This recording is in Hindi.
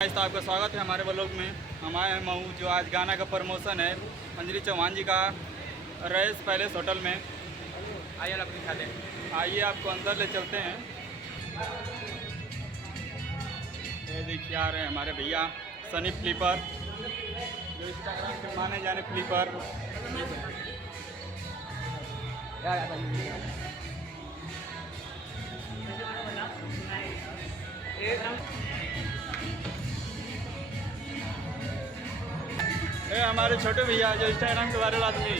तो आपका स्वागत है हमारे ब्लॉग में। हम आए हैं मऊ, जो आज गाना का प्रमोशन है अंजलि चौहान जी का रईस पैलेस होटल में। आइए आप दिखाते हैं, आइए आपको अंदर ले चलते हैं। ये देखिए आ रहे हैं हमारे भैया सनी फ्लिपर, जो इंस्टाग्राम पे माने जाने फ्लिपर। ये हमारे छोटे भैया जो इंस्टाग्राम के वायरल आदमी।